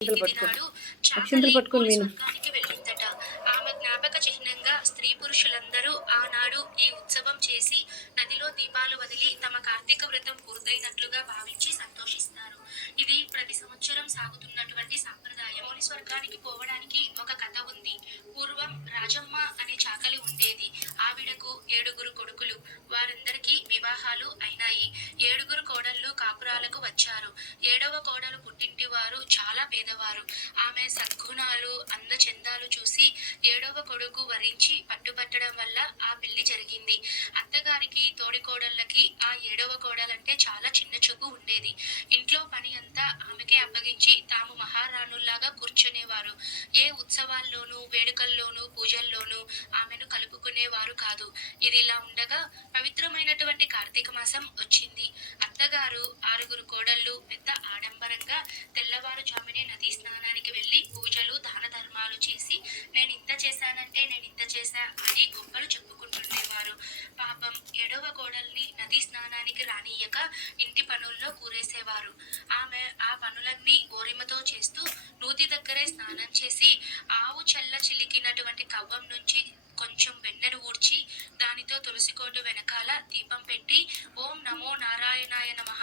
అక్షింతలు పట్టుకో. నాడు అక్షింతలు చాకలి పట్టుకొని పోలి విను. స్వర్గానికి వెళ్ళిందట. ఆమె జ్ఞాపక చిహ్నంగా స్త్రీ పురుషులందరూ ఆనాడు ఈ ఉత్సవం చేసి నదిలో దీపాలు వదిలి తమ కార్తీక వ్రతం పూర్తయినట్లుగా భావించి సంతోషిస్తారు. ఇది ప్రతి సంవత్సరం సాగుతున్నటువంటి సాంప్రదాయం. పోలి స్వర్గానికి పోవడానికి ఒక కథ ఉంది. పూర్వం రాజమ్మ అనే చాకలి ఉండేది. ఆవిడకు 7 కొడుకులు. వారందరికీ వివాహాలు అయినాయి. 7 కోడళ్ళు కాపురాలకు వచ్చారు. 7వ కోడలు పుట్టింటి వారు చాలా పేదవారు. ఆమె సద్గుణాలు అందచందాలు చూసి 7వ కొడుకు వరించి పట్టుబట్టడం వల్ల ఆ పెళ్లి జరిగింది. అత్తగారికి తోడికోడళ్ళకి ఆ 7వ కోడలంటే చాలా చిన్న చూపు ఉండేది. ఇంట్లో పని అంతా ఆమెకే అప్పగించి తాము మహారాణుల్లాగా కూర్చునేవారు. ఏ ఉత్సవాల్లోనూ వేడుకల్లోనూ పూజల్లోనూ ఆమెను కలుపుకునేవారు కాదు. ఇదిలా ఉండగా పవిత్రమైనటువంటి కార్తీక మాసం వచ్చింది. అత్తగారు 6 కోడళ్ళు పెద్ద ఆడంబరంగా తెల్లవారుజామునే నదీ స్నానానికి వెళ్లి పూజలు దాన ధర్మాలు చేసి నేనింత చేశానంటే నేనింత చేశా అని గొప్పలు చెప్పుకుంటుండేవారు. పాపం 7వ కోడల్ని నదీ స్నానానికి రానియ్యక ఇంటి పనుల్లో కూరేసేవారు. ఆమె ఆ పనులన్నీ ఓరిమతో చేస్తూ నూతి దగ్గరే స్నానం చేసి ఆవు చెల్ల చిలికినటువంటి కవ్వం నుంచి కొంచెం వెన్నెను ఊడ్చి దానితో తులసికోటు వెనకాల దీపం పెట్టి ఓం నమో నారాయణాయ నమః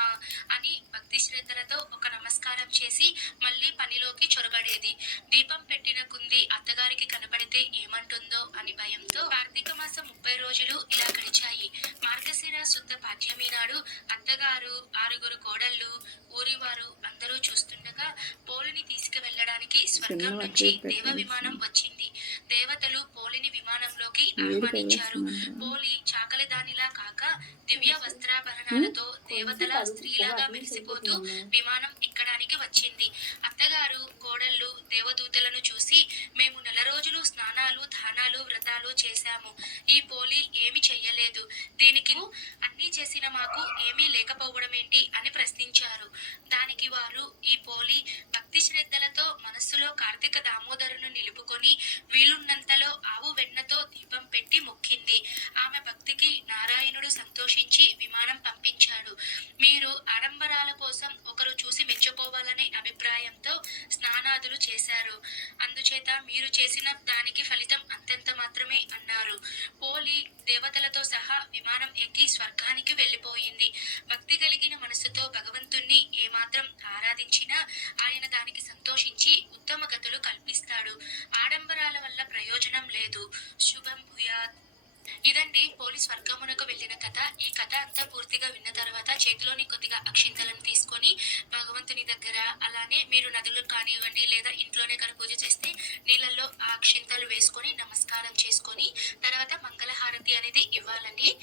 అని భక్తి శ్రద్ధలతో ఒక నమస్కారం చేసి మళ్ళీ పనిలోకి చొరబడేది. దీపం పెట్టిన కుంది అత్తగారికి కనపడితే ఏమంటుందో అని భయంతో కార్తీక మాసం 30 రోజులు ఇలా గడిచాయి. మార్గశిర శుద్ధ పాఠ్యమి నాడు అత్తగారు 6 కోడళ్ళు ఊరివారు అందరూ చూస్తుండగా పోలిని తీసుకువెళ్ళడానికి స్వర్గం నుంచి దేవ విమానం వచ్చింది. దేవతలు పోలిని విమానంలోకి ఆహ్వానించారు. పోలి చాకలిదానిలా కాక దివ్య వస్త్రాభరణాలతో దేవతల స్త్రీలాగా మెరిసిపోతూ విమానం ఎక్కడానికి వచ్చింది. అత్తగారు కోడళ్ళు దేవదూతలను చూసి మేము 4 రోజులు స్నానాలు దానాలు వ్రతాలు చేశాము. ఈ పోలి ఏమి చెయ్యలేదు. దీనికి అన్నీ చేసిన మాకు ఏమీ లేకపోవడమేంటి అని ప్రశ్నించారు. దానికి వారు ఈ పోలి భక్తి శ్రద్ధలతో మనస్సులో కార్తీక దామోదరును నిలుపుకొని వీలున్నంతలో ఆవు వెన్నతో దీపం పెట్టి మొక్కింది. ఆమె భక్తికి నారాయణుడు సంతోషించి విమానం పంపించాడు. మీరు ఆడంబరాల కోసం ఒకరు చూసి మెచ్చుకోవాలనే అభిప్రాయంతో స్నానాదులు చేశారు. అందుచేత మీరు చేసిన దానికి ఫలితం అంతంత మాత్రమే అన్నారు. పోలి దేవతలతో సహా విమానం ఎక్కి స్వర్గానికి వెళ్ళిపోయింది. భక్తి కలిగిన మనసుతో భగవంతుణ్ణి ఏమాత్రం ఆరాధించినా ఆయన దానికి సంతోషించి ఉత్తమ గతులు కల్పిస్తాడు. ఆడంబరాల వల్ల ప్రయోజనం లేదు. శుభం భూయాత్. ఇదండి పోలి స్వర్గమునకు వెళ్ళిన కథ. ఈ కథ అంతా పూర్తిగా విన్న తర్వాత చేతిలోని కొద్దిగా అక్షింతలను తీసుకొని భగవంతుని దగ్గర అలానే మీరు నదులు కానివ్వండి లేదా ఇంట్లోనే కనుక పూజ చేస్తే నీళ్ళల్లో ఆ అక్షింతలు వేసుకొని నమస్కారం చేసుకొని తర్వాత